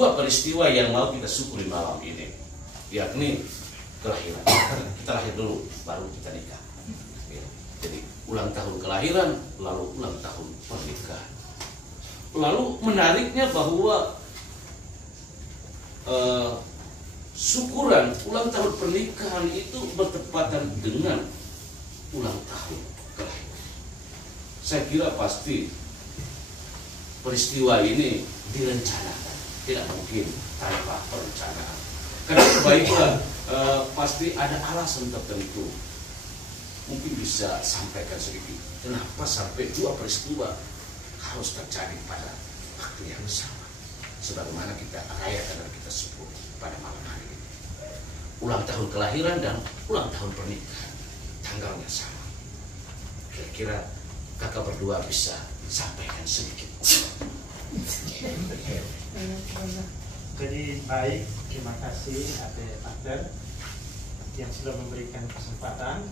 dua peristiwa yang mau kita syukuri malam ini, yakni kelahiran. Kita lahir dulu, baru kita nikah. Ya, jadi ulang tahun kelahiran, lalu ulang tahun pernikahan. Lalu menariknya bahwa syukuran ulang tahun pernikahan itu bertepatan dengan ulang tahun kelahiran. Saya kira pasti peristiwa ini direncanakan, tidak mungkin tanpa perencanaan. Karena baiklah pasti ada alasan tertentu. Mungkin bisa sampaikan sedikit kenapa sampai dua peristiwa harus terjadi pada waktu yang sama, sebagaimana kita rayakan dan kita sebut pada malam hari ini. Ulang tahun kelahiran dan ulang tahun pernikahan, tanggalnya sama. Kira-kira kakak berdua bisa sampaikan sedikit. Jadi baik, terima kasih Ade Pakder yang sudah memberikan kesempatan.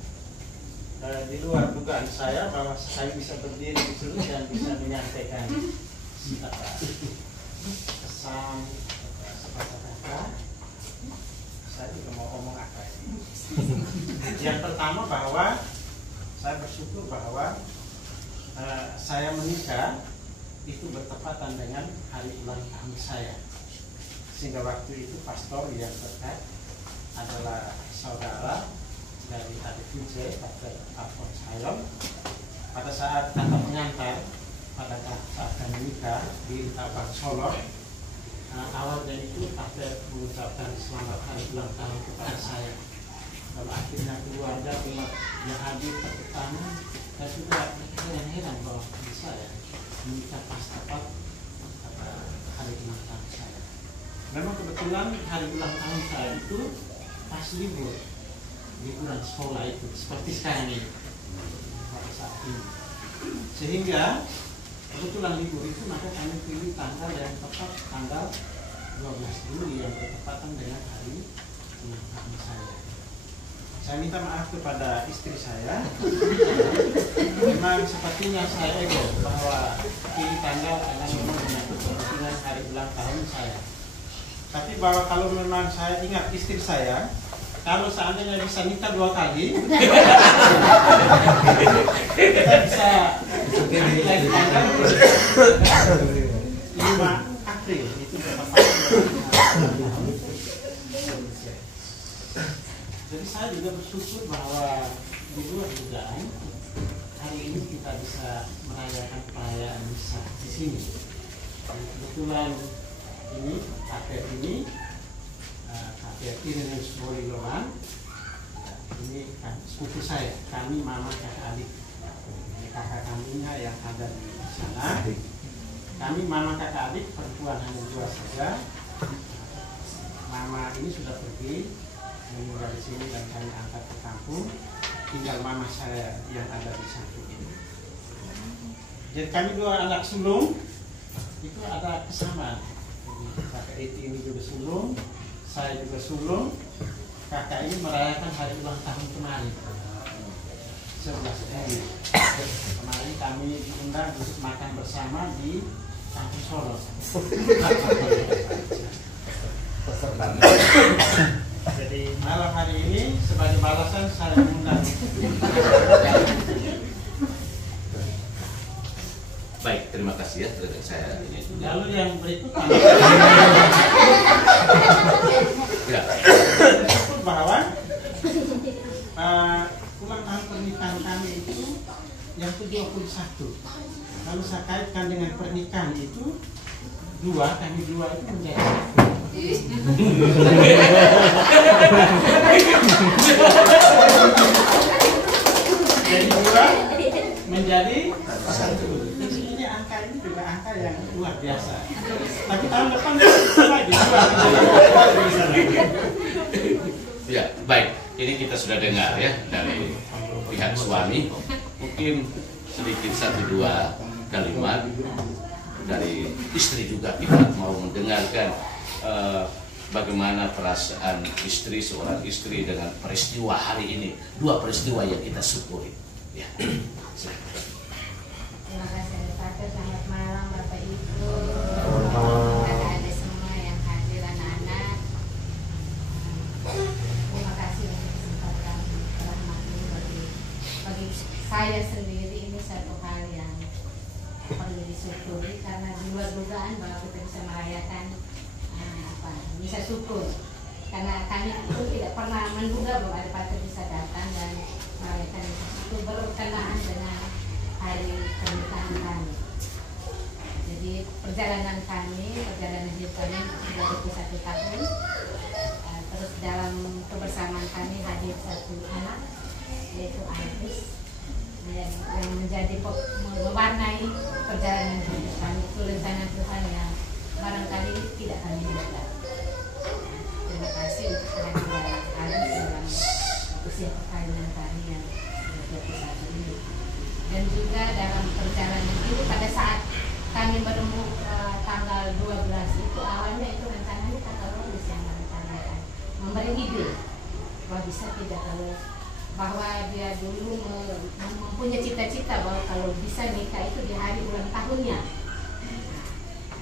Di luar dugaan saya bahwa saya bisa berdiri di sini dan bisa menyampaikan kesan kata-kata. Saya juga mau ngomong apa ini. Yang pertama bahwa saya bersyukur bahwa saya menikah itu bertepatan dengan hari ulang tahun saya, sehingga waktu itu pastor yang terkait adalah saudara dari ADVJ, Pastor Alfons Hayom. Pada saat kata pengantar pada saat kami nikah di Tabang Solo, awalnya itu Pastor mengucapkan selamat hari ulang tahun kepada saya. Lalu akhirnya keluarga umat yang hadir pertama, saya juga heran bahwa bisa ya menikah pas tepat hari ulang tahun saya. Memang kebetulan hari ulang tahun saya itu pas liburan sekolah itu seperti sekarang ini pada saat ini, sehingga kebetulan libur itu maka kami pilih tanggal yang tepat, tanggal 12 Juli yang bertepatan dengan hari ulang tahun saya. Saya minta maaf kepada istri saya. Memang sepertinya saya ego bahwa pilih tanggal karena memang menyangkut kepentingan hari ulang tahun saya. Tapi bahwa kalau memang saya ingat istri saya, kalau seandainya bisa nikah 2 kali, kita bisa pilih tanggal 5 April itu bertepatan. Jadi saya juga bersyukur bahwa di luar dugaan hari ini kita bisa merayakan perayaan misa di sini. Kebetulan ini kakek ini kakek Irenus Moriloman, ini kan sepupu saya, kami mama kakak adik. Ini kakak kandungnya yang ada di sana. Kami mama kakak adik perempuan hanya 2 saja. Mama ini sudah pergi meninggal di sini dan kami angkat ke kampung. Tinggal mama saya yang ada di samping ini. Jadi kami 2 anak sulung itu ada kesamaan. Kakak Iti ini juga sulung, saya juga sulung. Kakak ini merayakan hari ulang tahun kemarin 11 Juli. Kemarin kami diundang untuk makan bersama di Kampung Solo. Jadi malam hari ini sebagai balasan saya mengundang. Baik, terima kasih ya terhadap saya ini. Lalu yang berikutnya, Ya. disebut bahwa ulang tahun pernikahan kami itu yang ke-21. Lalu saya kaitkan dengan pernikahan itu 2, kami 2 itu menjadi 1. Jadi 2 menjadi 1. Ini angka ini juga angka yang luar biasa. Tapi tahun depan lagi. Ya, baik. Ini kita sudah dengar ya dari pihak suami. Mungkin sedikit 1-2 kalimat dari istri juga kita mau mendengarkan bagaimana perasaan istri, seorang istri dengan peristiwa hari ini, 2 peristiwa yang kita syukuri. Ya. Terima kasih Pak. Selamat malam Bapak Ibu, adik semua yang bisa syukur karena kami pun tidak pernah menduga bahwa ada Pater bisa datang dan merayakan itu berkenaan dengan hari pernikahan kami. Jadi perjalanan hidup kami sudah 21 tahun. Terus dalam kebersamaan kami hadir satu anak yaitu Agus yang menjadi mewarnai perjalanan hidup kami. Itu rencana Tuhan yang barangkali tidak kami duga. Terima kasih untuk kehadiran Agus dalam usia perkawinan kami yang 21 ini. Dan juga dalam perjalanan itu pada saat kami bertemu tanggal 12 itu awalnya itu rencananya tanggal 12 yang merencanakan memberi ide bahwa bisa tidak bahwa dia dulu mempunyai cita-cita bahwa kalau bisa nikah itu di hari ulang tahunnya.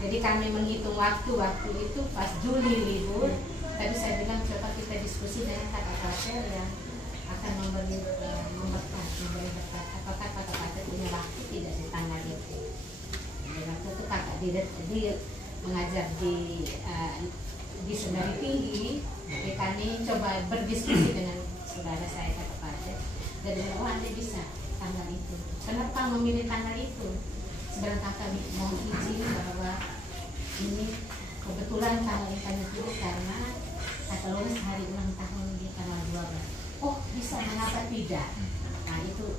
Jadi kami menghitung waktu itu pas Juli libur. Tadi saya bilang coba kita diskusi dengan kakak Pater yang akan memberi berkat. Apakah kakak Pater punya waktu tidak di tanggal itu? Dan waktu itu kakak dia mengajar di Sendari Tinggi. Jadi kami coba berdiskusi dengan saudara saya kakak Pater. Dan Anda bisa tanggal itu. Kenapa memilih tanggal itu? Sebenarnya kakak mau izin bahwa ini kebetulan tanggal ikannya itu karena kata lunas hari ulang tahun di tanggal 12. Oh bisa, mengapa tidak? Nah itu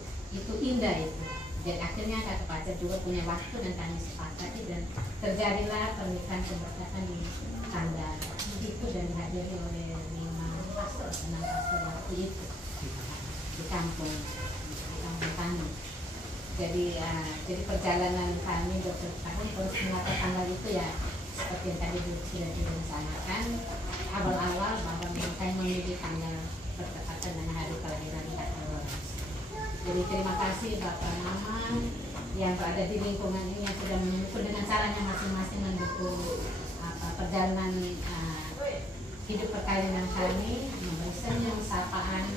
indah itu. Jadi akhirnya kakak Pater juga punya waktu dan kami sepakati dan terjadilah pernikahan keberkatan di tanggal itu dan dihadiri oleh 6 pastor waktu itu di kampung kami. Jadi perjalanan kami 20 tahun terus mengapa tanggal itu ya seperti yang tadi sudah direncanakan awal-awal bahwa mereka memilih tanggal bertepatan dengan hari kelahiran Kakak Lorenz. Jadi terima kasih Bapak Mama yang berada di lingkungan ini yang sudah mendukung dengan caranya masing-masing mendukung perjalanan hidup perkawinan kami, memberi senyum, sapaan,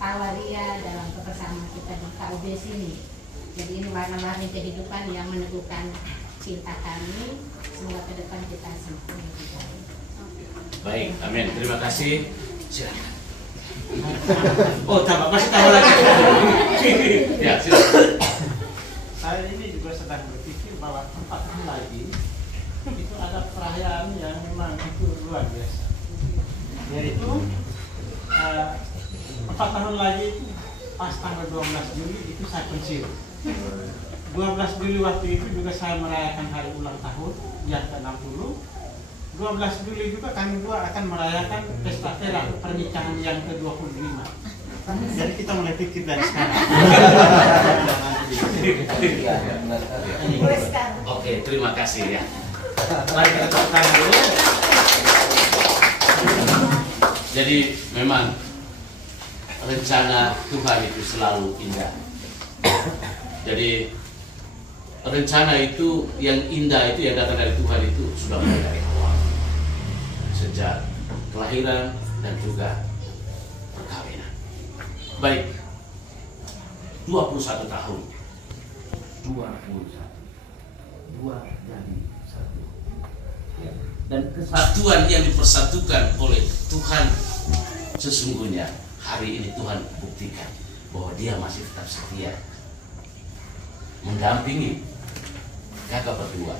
tawaria dalam kebersamaan kita di KUB sini. Jadi ini warna-warni kehidupan yang meneguhkan cinta kami. Semoga ke depan kita sempurna lebih baik. Baik, amin. Terima kasih. Silakan. Oh, tambah masih tahu lagi. Ya, silakan. Saya ini juga sedang berpikir bahwa 4 tahun lagi itu ada perayaan yang memang itu luar biasa. Yaitu 4 tahun lagi itu pas tanggal 12 Juli itu saya pensiun. 12 Juli waktu itu juga saya merayakan hari ulang tahun yang ke-60. 12 Juli juga kami dua akan merayakan pesta tera pernikahan yang ke-25. Jadi kita mulai pikir dari sekarang. Oke, terima kasih ya. Mari kita tepuk tangan dulu. Jadi memang rencana Tuhan itu selalu indah. Jadi rencana itu yang indah itu yang datang dari Tuhan itu sudah mulai dari awal, sejak kelahiran dan juga perkawinan. Baik, 21 tahun, 21, 2 jadi 1. Dan kesatuan yang dipersatukan oleh Tuhan sesungguhnya hari ini Tuhan buktikan bahwa Dia masih tetap setia mendampingi kakak berdua.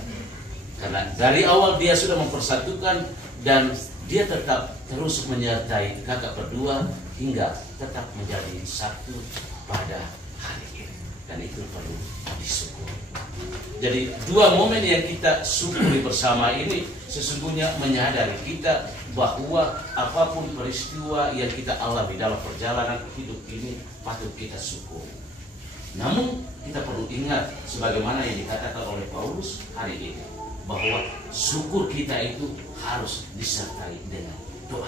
Karena dari awal Dia sudah mempersatukan dan Dia tetap terus menyertai kakak berdua hingga tetap menjadi satu pada hari ini. Dan itu perlu disyukuri. Jadi 2 momen yang kita syukuri bersama ini sesungguhnya menyadari kita bahwa apapun peristiwa yang kita alami dalam perjalanan hidup ini patut kita syukuri. Namun kita perlu ingat sebagaimana yang dikatakan oleh Paulus hari ini bahwa syukur kita itu harus disertai dengan doa.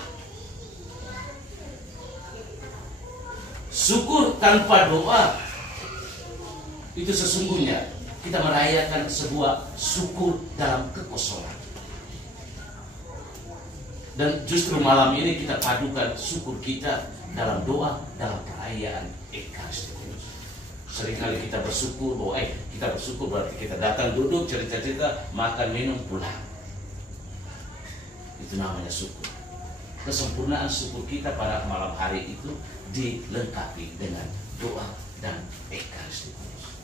Syukur tanpa doa itu sesungguhnya kita merayakan sebuah syukur dalam kekosongan. Dan justru malam ini kita padukan syukur kita dalam doa, dalam perayaan Ekaristi. Seringkali kita bersyukur bahwa kita bersyukur berarti kita datang duduk cerita-cerita, makan minum pulang. Itu namanya syukur. Kesempurnaan syukur kita pada malam hari itu dilengkapi dengan doa dan ekaristi kudus.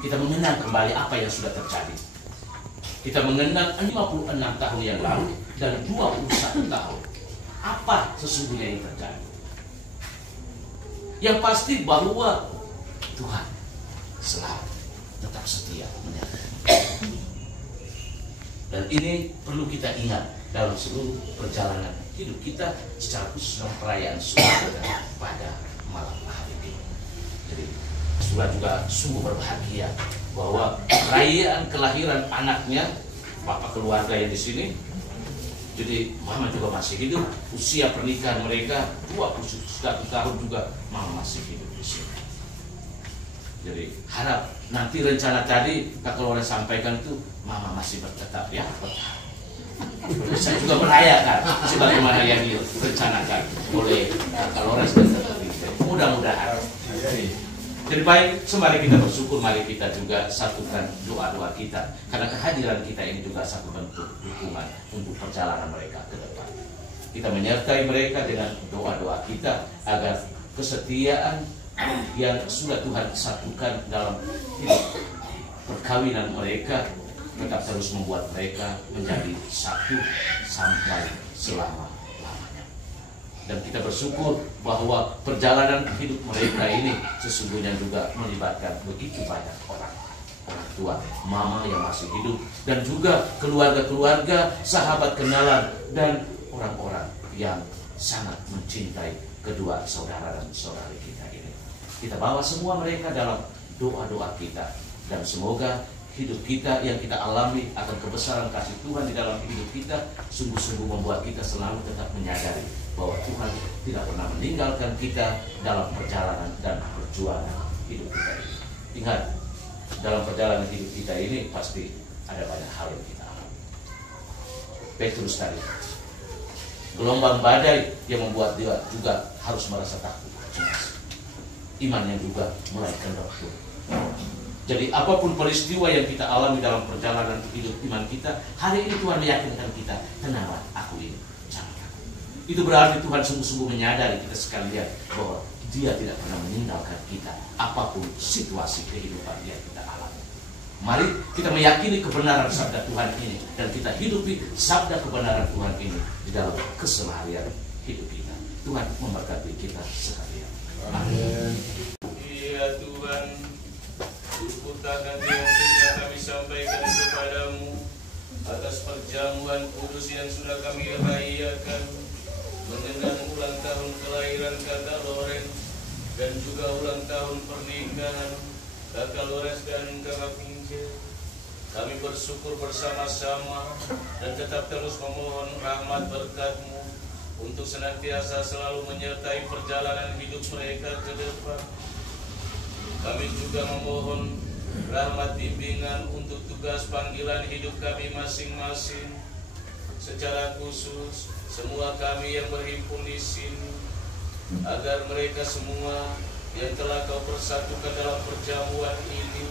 Kita mengenang kembali apa yang sudah terjadi. Kita mengenang 56 tahun yang lalu dan 21 tahun. Apa sesungguhnya yang terjadi? Yang pasti bahwa Tuhan selalu tetap setia menyertai. Dan ini perlu kita ingat dalam seluruh perjalanan hidup kita, secara khusus dalam perayaan Surat pada malam hari ini. Jadi Surat juga sungguh berbahagia bahwa perayaan kelahiran anaknya, bapak keluarga yang di sini, jadi mama juga masih hidup. Usia pernikahan mereka 21 tahun juga mama masih hidup di sini. Jadi harap nanti rencana tadi Kak Lores sampaikan itu mama masih bertetap ya. Saya juga merayakan sebagaimana yang direncanakan oleh Kak Lores dan mudah-mudahan. Jadi baik, mari kita bersyukur, mari kita juga satukan doa-doa kita, karena kehadiran kita ini juga satu bentuk dukungan untuk perjalanan mereka ke depan. Kita menyertai mereka dengan doa-doa kita agar kesetiaan yang sudah Tuhan satukan dalam hidup perkawinan mereka tetap terus membuat mereka menjadi satu sampai selama-lamanya. Dan kita bersyukur bahwa perjalanan hidup mereka ini sesungguhnya juga melibatkan begitu banyak orang tua, mama yang masih hidup, dan juga keluarga-keluarga, sahabat kenalan, dan orang-orang yang sangat mencintai kedua saudara dan saudari kita ini. Kita bawa semua mereka dalam doa-doa kita, dan semoga hidup kita yang kita alami akan kebesaran kasih Tuhan di dalam hidup kita sungguh-sungguh membuat kita selalu tetap menyadari bahwa Tuhan tidak pernah meninggalkan kita dalam perjalanan dan perjuangan hidup kita ini. Ingat, dalam perjalanan hidup kita ini pasti ada banyak hal yang kita alami. Petrus tadi, gelombang badai yang membuat dia juga harus merasa takut, cemas. Imannya juga mulai kendor. Jadi apapun peristiwa yang kita alami dalam perjalanan hidup iman kita, hari ini Tuhan meyakinkan kita, tenanglah, aku ini, jangan takut. Itu berarti Tuhan sungguh-sungguh menyadari kita sekalian bahwa Dia tidak pernah meninggalkan kita apapun situasi kehidupan yang kita alami. Mari kita meyakini kebenaran sabda Tuhan ini dan kita hidupi sabda kebenaran Tuhan ini di dalam keseharian hidup kita. Tuhan memberkati kita sekalian. Amin. Ya Tuhan, turutkan yang sudah kami sampaikan kepadamu atas perjamuan kudus yang sudah kami rayakan mengenang ulang tahun kelahiran Kakak Lores dan juga ulang tahun pernikahan Kakak Lores dan Kakak Pince. Kami bersyukur bersama-sama dan tetap terus memohon rahmat berkat-Mu untuk senantiasa selalu menyertai perjalanan hidup mereka ke depan. Kami juga memohon rahmat bimbingan untuk tugas panggilan hidup kami masing-masing. Secara khusus, semua kami yang berhimpun di sini, agar mereka semua yang telah Kau persatukan dalam perjamuan ini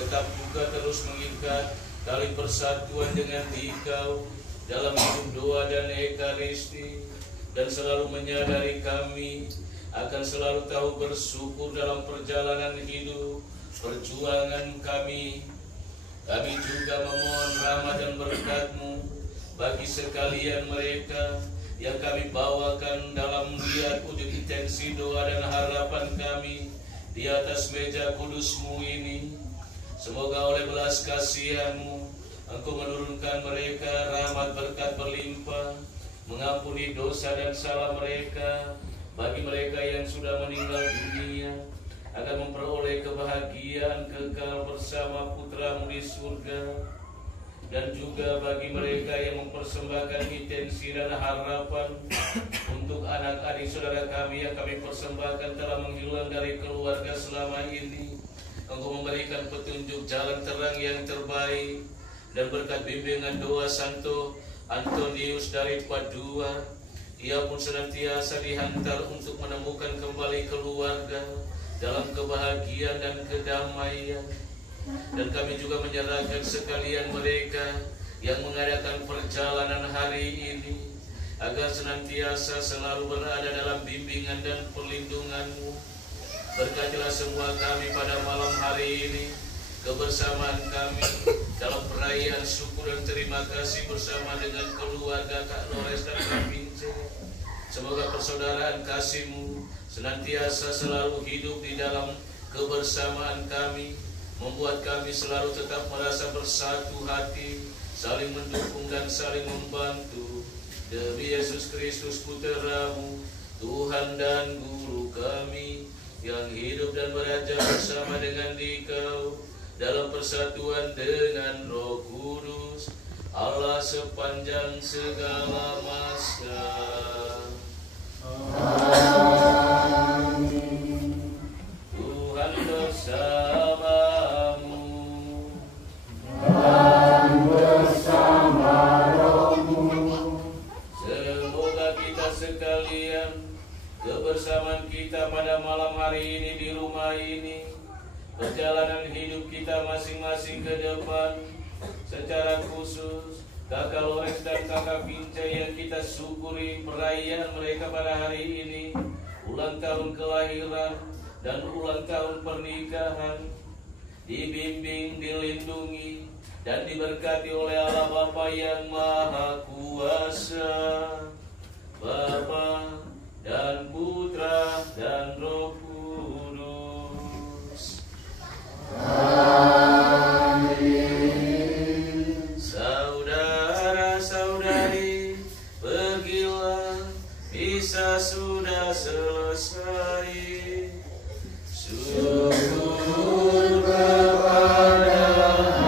tetap juga terus mengikat tali persatuan dengan Dikau dalam hidup doa dan ekaristi, dan selalu menyadari kami akan selalu tahu bersyukur dalam perjalanan hidup perjuangan kami. Kami juga memohon rahmat dan berkat-Mu bagi sekalian mereka yang kami bawakan dalam liat wujud intensi doa dan harapan kami di atas meja kudus-Mu ini. Semoga oleh belas kasihan-Mu Engkau menurunkan mereka rahmat berkat berlimpah, mengampuni dosa dan salah mereka. Bagi mereka yang sudah meninggal dunia, akan memperoleh kebahagiaan kekal bersama Putra-Mu di surga. Dan juga bagi mereka yang mempersembahkan intensi dan harapan untuk anak-adik saudara kami yang kami persembahkan telah menghilang dari keluarga selama ini, Engkau memberikan petunjuk jalan terang yang terbaik, dan berkat bimbingan doa Santo Antonius dari Padua, ia pun senantiasa dihantar untuk menemukan kembali keluarga dalam kebahagiaan dan kedamaian. Dan kami juga menyerahkan sekalian mereka yang mengadakan perjalanan hari ini, agar senantiasa selalu berada dalam bimbingan dan perlindungan-Mu. Berkatilah semua kami pada malam hari ini, kebersamaan kami dalam perayaan syukur dan terima kasih bersama dengan keluarga Kak Lores dan Kak Pince. Semoga persaudaraan kasih-Mu senantiasa selalu hidup di dalam kebersamaan kami, membuat kami selalu tetap merasa bersatu hati, saling mendukung dan saling membantu. Demi Yesus Kristus Putra-Mu, Tuhan dan Guru kami, yang hidup dan beraja bersama dengan Dikau dalam persatuan dengan Roh Kudus, Allah sepanjang segala masa. Amin. Tuhan bersamamu dan bersama rohmu. Semoga kita sekalian, kebersamaan kita pada malam hari ini di rumah ini, perjalanan hidup kita masing-masing ke depan, secara khusus Kakak Lores dan Kakak Pince yang kita syukuri perayaan mereka pada hari ini, ulang tahun kelahiran dan ulang tahun pernikahan, dibimbing, dilindungi, dan diberkati oleh Allah Bapa yang Maha Kuasa, Bapa dan Putra dan Roh Kudus. Amin. Saudara-saudari, pergilah, misa sudah selesai. Syukur kepada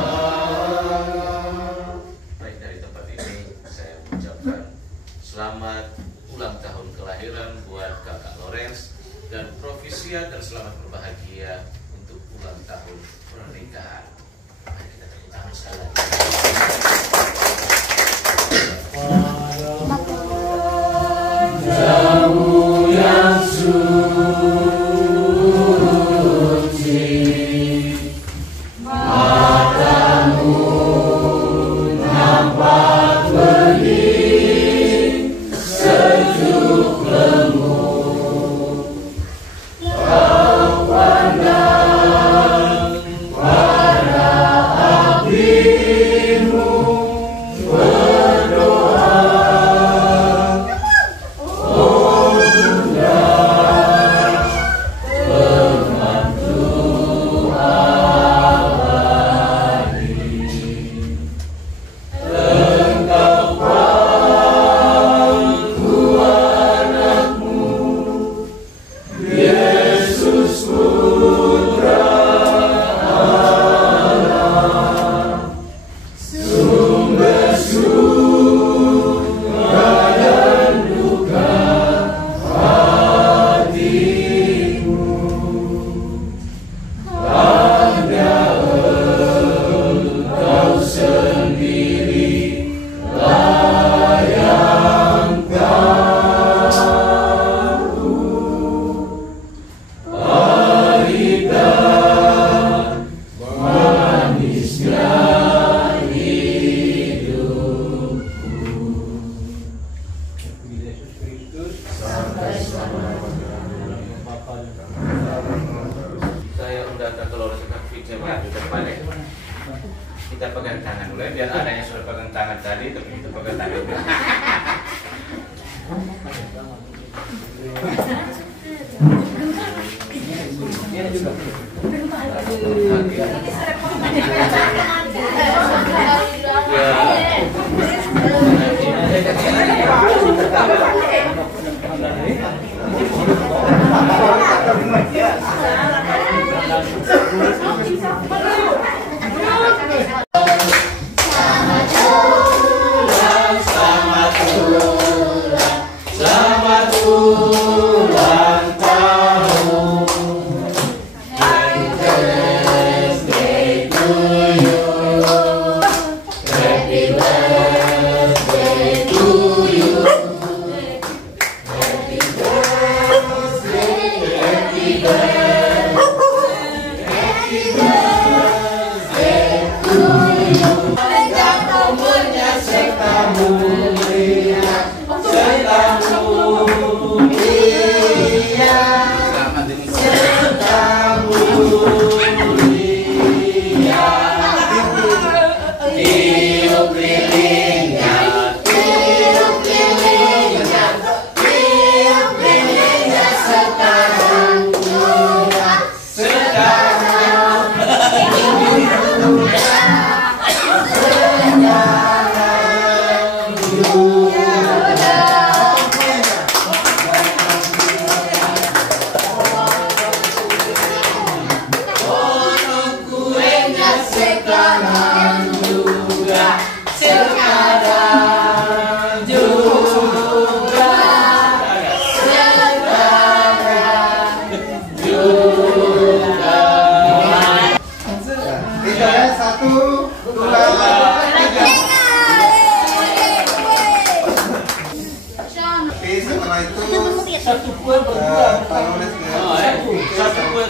Allah. Baik, dari tempat ini saya mengucapkan selamat ulang tahun kelahiran buat Kakak Lores dan Provisia, dan selamat berbahagia untuk ulang tahun pernikahan. Mari kita tepuk tangan sekali lagi. Jamu yang suci, matamu nampak bening, sejuk lembut, kau pandang pada abdimu, berdoa, oh Bunda, pembantu abadi. Engkau pangku anakmu, Yesus Putra Allah, sumber suka dan duka hatimu. Hanya Engkau sendiri lah yang tahu pahit dan manisnya hidupku. Yesus Kristus Sampai selama-lamanya. Saya udah Kakak Lores dan Kakak Pince maju depan ya. Kita pegang tangan dulu ya, biar ada yang sudah pegang tangan tadi, tapi kita pegang tangan dulu. Selamat ulang tahun, happy birthday to you.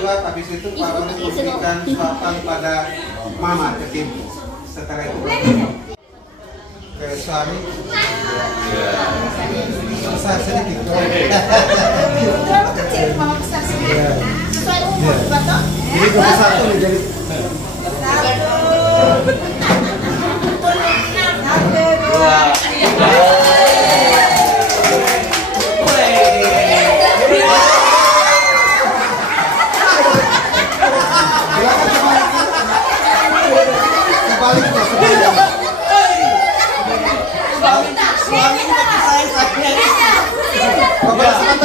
Habis itu Pak Rones memberikan suapan pada mama ke tim. Setelah itu ke suami. Besar sedikit. Kamu kecil, mama besar sedikit. Sesuai umur, betul? Jadi gue satu nih jadi.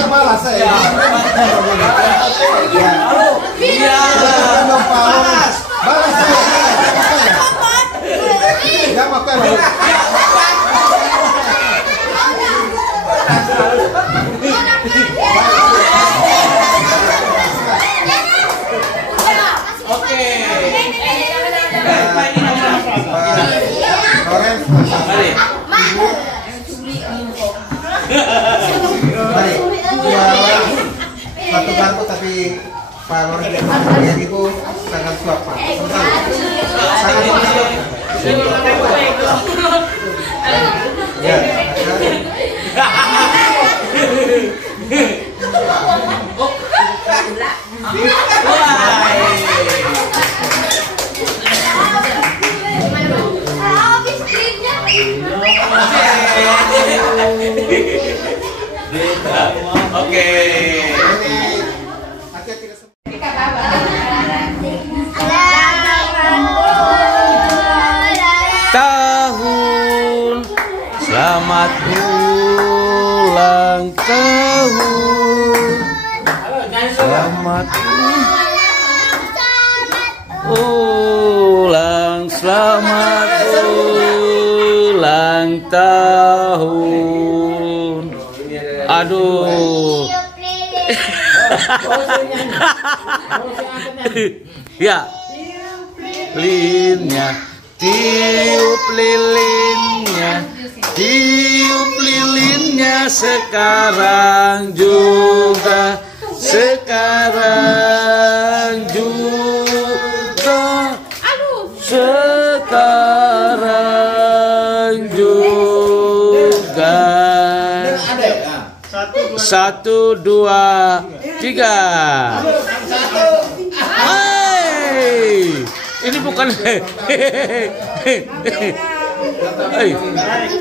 Balas saya. Balas saya. Ya pakai. Oke. Lorenz, Mari. satu kartu tapi Pak Lorenz yang itu sangat suap Pak. Sangat suap. Ya. Oke. Tahun, selamat ulang tahun, selamat ulang tahun. Aduh. Ya. Tiup lilinnya sekarang juga Satu, dua, tiga. Hai, ini bukan. Baik,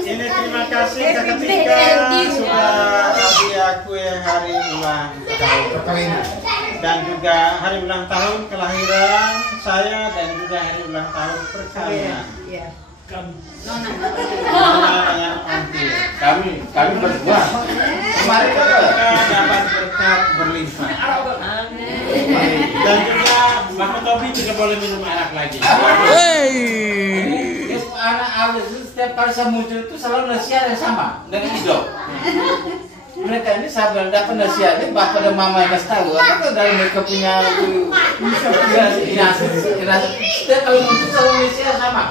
ini terima kasih ketika sudah diakui hari ulang tahun dan juga hari ulang tahun kelahiran saya dan juga hari ulang tahun perkawinan. Kami berdua Kemarin dapat berkat berlimpah. Dan juga Bapak Tobi tidak boleh minum arak lagi. Anak awal itu setiap kali saya muncul itu selalu nasihat yang sama dengan Ido. Mereka ini saya dapat nasihat ini bapak dan mama yang kasih tahu. Apakah dari mereka punya setiap kali muncul selalu nasihat yang sama.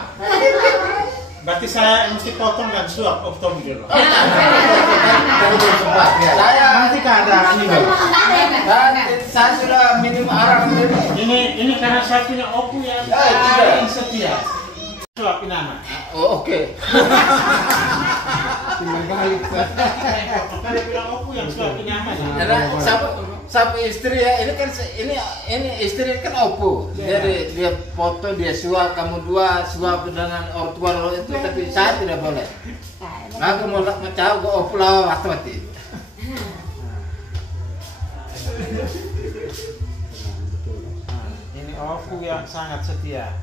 Berarti saya mesti potong dan suap Oktober dulu. Nanti keadaan ini. Saya sudah minum arak Ini karena saya punya opu yang paling setia. Suapin nama. Oh, oke. Karena bilang opu yang suapin nama. Karena siapa istri ya, ini kan ini istri kan opu. Dia foto, dia suap, kamu dua suap dengan orang tua lo itu, tapi saya tidak boleh. Aku mau tahu ke opu lawa mati. Ini opu yang sangat setia.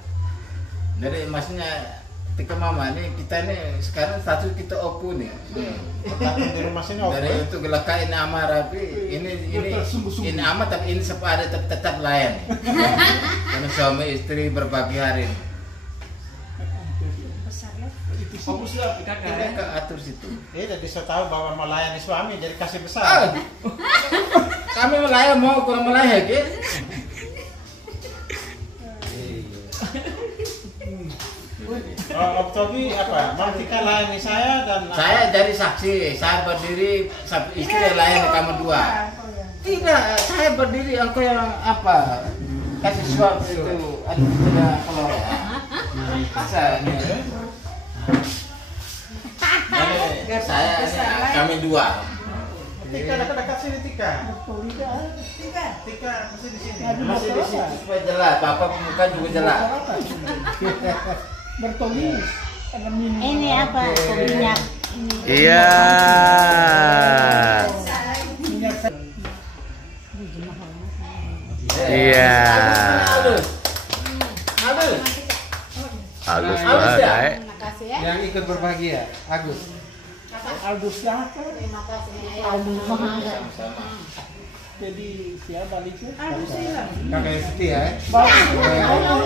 Jadi maksudnya ketika mama nih kita nih sekarang status kita opu nih. Tapi di rumah sini oke. Dari itu gelakain ama rapi ini ama tapi ini sepada tetap layan. Karena suami istri berbagi hari. Fokus lah kakak. Kita ke atur situ. Jadi saya tahu bahwa melayani suami jadi kasih besar. Kami melayani mau kurang melayani gitu. Om Tobi apa? Martika layani saya dan Saya jadi saksi, saya berdiri istri layani kamu dua. Tidak, saya berdiri aku yang apa? Kasih suap itu, aduh tidak kalau masa ini. Saya kami dua. Tika dekat sini Tika. Tika masih di sini. Masih di situ supaya jelas, Bapak muka juga jelas. Bertulis. Ini apa? Minyak. Iya. Iya. Halus banget. Makasih ya. Yang ikut berbagi ya, Agus. Aldus siapa? Terima kasih. Aldus Mahangga. Jadi siapa itu? Kakak setia ya. Bagus.